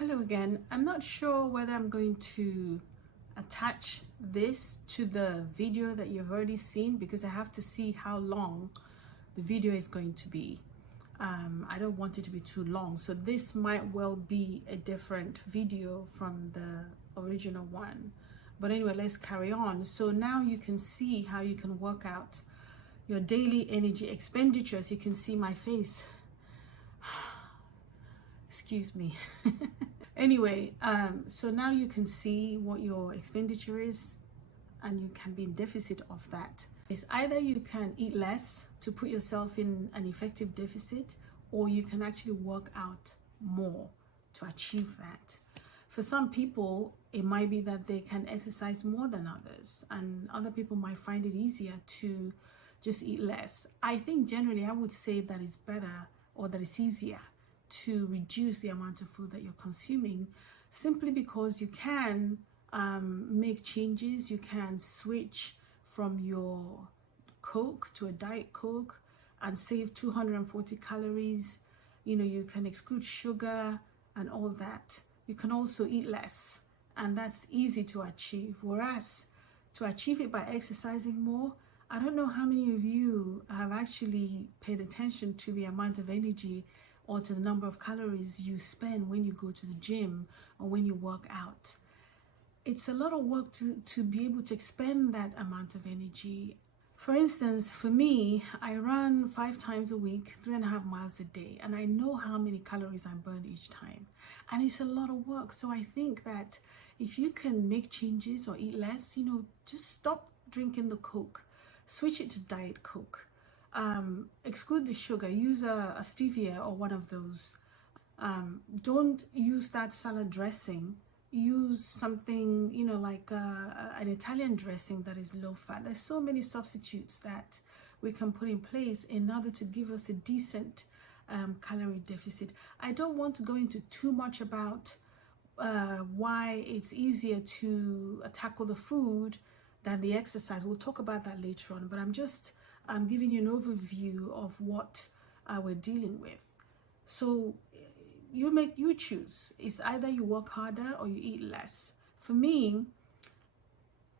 Hello again. I'm not sure whether I'm going to attach this to the video that you've already seen because I have to see how long the video is going to be. I don't want it to be too long, so this might well be a different video from the original one. But anyway, let's carry on. So now you can see how you can work out your daily energy expenditures. You can see my face. Excuse me. Anyway, so now you can see what your expenditure is and you can be in deficit of that. It's either you can eat less to put yourself in an effective deficit, or you can actually work out more to achieve that. For some people, it might be that they can exercise more than others, and other people might find it easier to just eat less. I think generally I would say that it's better, or that it's easier to reduce the amount of food that you're consuming, simply because you can make changes. You can switch from your Coke to a Diet Coke and save 240 calories. You know, you can exclude sugar and all that. You can also eat less, and that's easy to achieve. Whereas to achieve it by exercising more, I don't know how many of you have actually paid attention to the amount of energy or to the number of calories you spend when you go to the gym or when you work out. It's a lot of work to be able to expend that amount of energy. For instance, for me, I run 5 times a week, 3.5 miles a day, and I know how many calories I burn each time. And it's a lot of work. So I think that if you can make changes or eat less, you know, just stop drinking the Coke, switch it to Diet Coke. Exclude the sugar, use a stevia or one of those. Don't use that salad dressing. Use something, you know, like an Italian dressing that is low fat. There's so many substitutes that we can put in place in order to give us a decent calorie deficit. I don't want to go into too much about why it's easier to tackle the food than the exercise. We'll talk about that later on, but I'm giving you an overview of what we're dealing with. So you choose. It's either you work harder or you eat less. For me,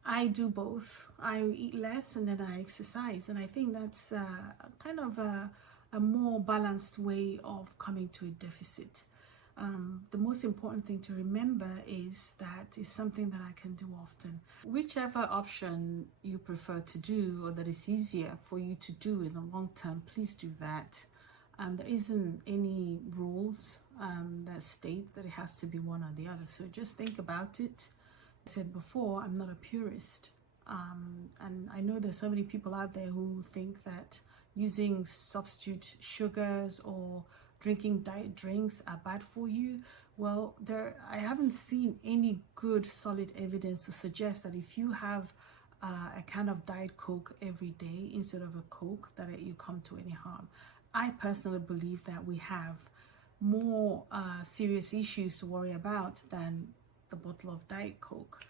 I do both. I eat less and then I exercise, and I think that's kind of a more balanced way of coming to a deficit. The most important thing to remember is that it's something that I can do often. Whichever option you prefer to do, or that is easier for you to do in the long term, please do that. There isn't any rules that state that it has to be one or the other. So just think about it. I said before, I'm not a purist. And I know there's so many people out there who think that using substitute sugars or drinking diet drinks are bad for you. Well, I haven't seen any good solid evidence to suggest that if you have a can of Diet Coke every day instead of a Coke, that you come to any harm. I personally believe that we have more serious issues to worry about than the bottle of Diet Coke.